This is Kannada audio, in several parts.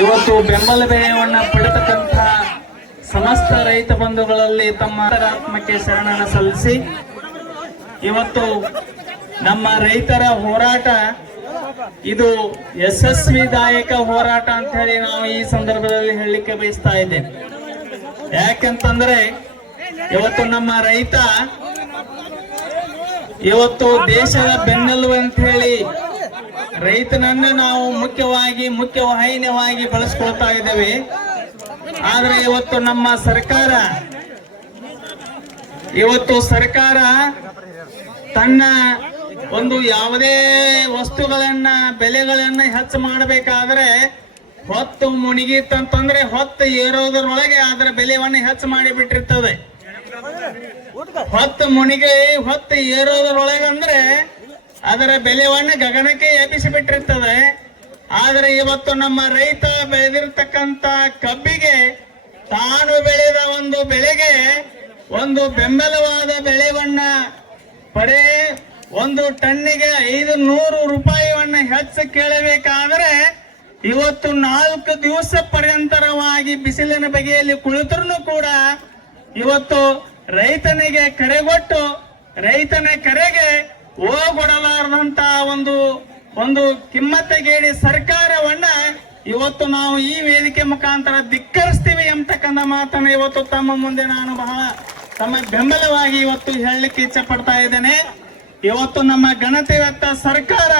ಇವತ್ತು ಬೆಂಬಲ ಬೆಲೆಯನ್ನು ಪಡೆತಕ್ಕಂಥ ಸಮಸ್ತ ರೈತ ಬಂಧುಗಳಲ್ಲಿ ತಮ್ಮ ಆತ್ಮಕ್ಕೆ ಶರಣನ ಸಲ್ಲಿಸಿ ಇವತ್ತು ನಮ್ಮ ರೈತರ ಹೋರಾಟ ಇದು ಯಶಸ್ವಿದಾಯಕ ಹೋರಾಟ ಅಂತ ಹೇಳಿ ನಾವು ಈ ಸಂದರ್ಭದಲ್ಲಿ ಹೇಳಲಿಕ್ಕೆ ಬಯಸ್ತಾ ಇದ್ದೇನೆ. ಯಾಕೆಂತಂದ್ರೆ ಇವತ್ತು ನಮ್ಮ ರೈತ ಇವತ್ತು ದೇಶದ ಬೆನ್ನೆಲುಬು ಅಂತ ಹೇಳಿ ರೈತನನ್ನ ನಾವು ಮುಖ್ಯವಾಹಿನಿಯಾಗಿ ಬಳಸ್ಕೊಳ್ತಾ ಇದ್ದೇವೆ. ಆದ್ರೆ ಇವತ್ತು ನಮ್ಮ ಸರ್ಕಾರ ತನ್ನ ಒಂದು ಯಾವುದೇ ವಸ್ತುಗಳನ್ನ ಬೆಲೆಗಳನ್ನ ಹೆಚ್ಚು ಮಾಡಬೇಕಾದ್ರೆ ಹೊತ್ತು ಮುಣಿಗಿತ್ತಂತಂದ್ರೆ ಹೊತ್ತು ಏರೋದ್ರೊಳಗೆ ಅದರ ಬೆಲೆಯನ್ನು ಹೆಚ್ಚು ಮಾಡಿ ಬಿಟ್ಟಿರ್ತದೆ. ಹೊತ್ತು ಏರೋದ್ರೊಳಗೆ ಅಂದ್ರೆ ಅದರ ಬೆಲೆಯನ್ನು ಗಗನಕ್ಕೆ ಎಬ್ಬಿಸಿ ಬಿಟ್ಟಿರ್ತದೆ. ಆದ್ರೆ ಇವತ್ತು ನಮ್ಮ ರೈತ ಬೆಳೆದಿರ್ತಕ್ಕಂತ ಕಬ್ಬಿಗೆ ತಾನು ಬೆಳೆದ ಒಂದು ಬೆಳೆಗೆ ಒಂದು ಬೆಂಬಲವಾದ ಬೆಳೆವನ್ನ ಪಡೆ ಒಂದು ಟನ್ನಿಗೆ 500 ರೂಪಾಯಿವನ್ನ ಹೆಚ್ಚು ಕೇಳಬೇಕಾದ್ರೆ ಇವತ್ತು 4 ದಿವಸ ಪರ್ಯಂತರವಾಗಿ ಬಿಸಿಲಿನ ಬಗೆಯಲ್ಲಿ ಕುಳಿತರೂ ಕೂಡ ಇವತ್ತು ರೈತನಿಗೆ ಕರೆಗೊಟ್ಟು ರೈತನ ಕರೆಗೆ ಹೋಗೊಡಲಾರದಂತ ಒಂದು ಕಿಮ್ಮತ್ತಗೇಡಿ ಸರ್ಕಾರವನ್ನ ಇವತ್ತು ನಾವು ಈ ವೇದಿಕೆ ಮುಖಾಂತರ ಧಿಕ್ಕರಿಸ್ತೀವಿ ಎಂಬತಕ್ಕಂಥ ಮಾತನ್ನ ಇವತ್ತು ತಮ್ಮ ಮುಂದೆ ನಾನು ತಮ್ಮ ಬೆಂಬಲವಾಗಿ ಇವತ್ತು ಹೇಳಲಿಕ್ಕೆ ಇಚ್ಛೆ ಪಡ್ತಾ ಇದ್ದೇನೆ. ಇವತ್ತು ನಮ್ಮ ಗಣತಿವೆತ್ತ ಸರ್ಕಾರ,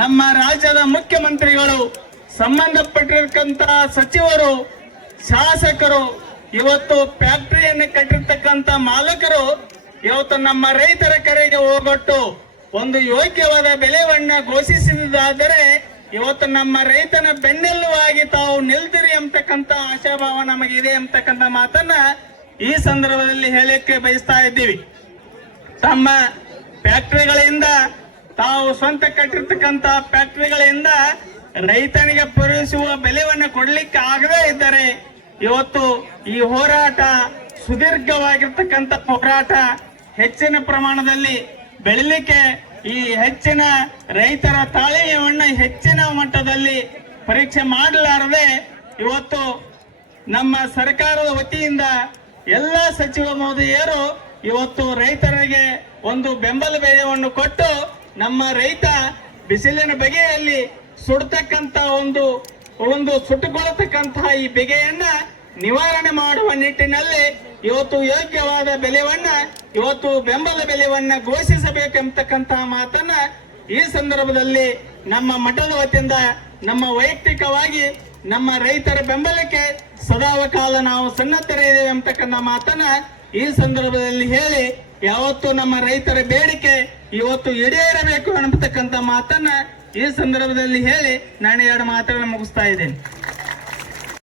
ನಮ್ಮ ರಾಜ್ಯದ ಮುಖ್ಯಮಂತ್ರಿಗಳು, ಸಂಬಂಧಪಟ್ಟಿರ್ತಕ್ಕಂತ ಸಚಿವರು, ಶಾಸಕರು, ಇವತ್ತು ಫ್ಯಾಕ್ಟರಿಯನ್ನು ಕಟ್ಟಿರ್ತಕ್ಕಂತ ಮಾಲಕರು ಇವತ್ತು ನಮ್ಮ ರೈತರ ಕರೆಗೆ ಹೋಗೊಟ್ಟು ಒಂದು ಯೋಗ್ಯವಾದ ಬೆಲೆವನ್ನ ಘೋಷಿಸಿದಾದರೆ ಇವತ್ತು ನಮ್ಮ ರೈತನ ಬೆನ್ನೆಲುವಾಗಿ ತಾವು ನಿಲ್ದಿರಿ ಎಂಬತಕ್ಕಂತ ಆಶಾಭಾವ ನಮಗಿದೆ ಎಂಬತಕ್ಕಂತ ಮಾತನ್ನ ಈ ಸಂದರ್ಭದಲ್ಲಿ ಹೇಳಕ್ಕೆ ಬಯಸ್ತಾ ಇದ್ದೀವಿ. ತಮ್ಮ ಫ್ಯಾಕ್ಟರಿಗಳಿಂದ ತಾವು ಸ್ವಂತ ಕಟ್ಟಿರ್ತಕ್ಕಂತ ಫ್ಯಾಕ್ಟರಿಗಳಿಂದ ರೈತನಿಗೆ ಪೂರೈಸುವ ಬೆಲೆವನ್ನು ಕೊಡ್ಲಿಕ್ಕೆ ಆಗದೇ ಇದ್ದರೆ ಇವತ್ತು ಈ ಹೋರಾಟ ಸುದೀರ್ಘವಾಗಿರ್ತಕ್ಕಂಥ ಹೋರಾಟ ಹೆಚ್ಚಿನ ಪ್ರಮಾಣದಲ್ಲಿ ಬೆಳಿಲಿಕ್ಕೆ ಈ ಹೆಚ್ಚಿನ ರೈತರ ತಾಳ್ಮೆಯನ್ನ ಹೆಚ್ಚಿನ ಮಟ್ಟದಲ್ಲಿ ಪರೀಕ್ಷೆ ಮಾಡಲಾರದೆ ಇವತ್ತು ನಮ್ಮ ಸರ್ಕಾರದ ವತಿಯಿಂದ ಎಲ್ಲ ಸಚಿವ ಮಹೋದಯರು ಇವತ್ತು ರೈತರಿಗೆ ಒಂದು ಬೆಂಬಲ ಬೆಲೆಯನ್ನು ಕೊಟ್ಟು ನಮ್ಮ ರೈತ ಬಿಸಿಲಿನ ಬಗೆಯಲ್ಲಿ ಸುಡ್ತಕ್ಕಂತ ಒಂದು ಸುಟ್ಟುಕೊಳ್ಳತಕ್ಕಂತಹ ಈ ಬೆಗೆಯನ್ನ ನಿವಾರಣೆ ಮಾಡುವ ನಿಟ್ಟಿನಲ್ಲಿ ಇವತ್ತು ಯೋಗ್ಯವಾದ ಬೆಲೆವನ್ನ ಇವತ್ತು ಬೆಂಬಲ ಬೆಲೆವನ್ನ ಘೋಷಿಸಬೇಕೆಂಬತಕ್ಕಂತಹ ಮಾತನ್ನ ಈ ಸಂದರ್ಭದಲ್ಲಿ ನಮ್ಮ ಮಠದ ವತಿಯಿಂದ ನಮ್ಮ ವೈಯಕ್ತಿಕವಾಗಿ ನಮ್ಮ ರೈತರ ಬೆಂಬಲಕ್ಕೆ ಸದಾಕಾಲ ನಾವು ಸನ್ನದ್ಧರಿದ್ದೇವೆ ಎಂಬತಕ್ಕಂಥ ಮಾತನ್ನ ಈ ಸಂದರ್ಭದಲ್ಲಿ ಹೇಳಿ ಯಾವತ್ತು ನಮ್ಮ ರೈತರ ಬೇಡಿಕೆ ಇವತ್ತು ಈಡೇರಬೇಕು ಅನ್ನತಕ್ಕಂಥ ಮಾತನ್ನ ಈ ಸಂದರ್ಭದಲ್ಲಿ ಹೇಳಿ ನಾನು 2 ಮಾತುಗಳನ್ನು ಮುಗಿಸ್ತಾ ಇದ್ದೇನೆ.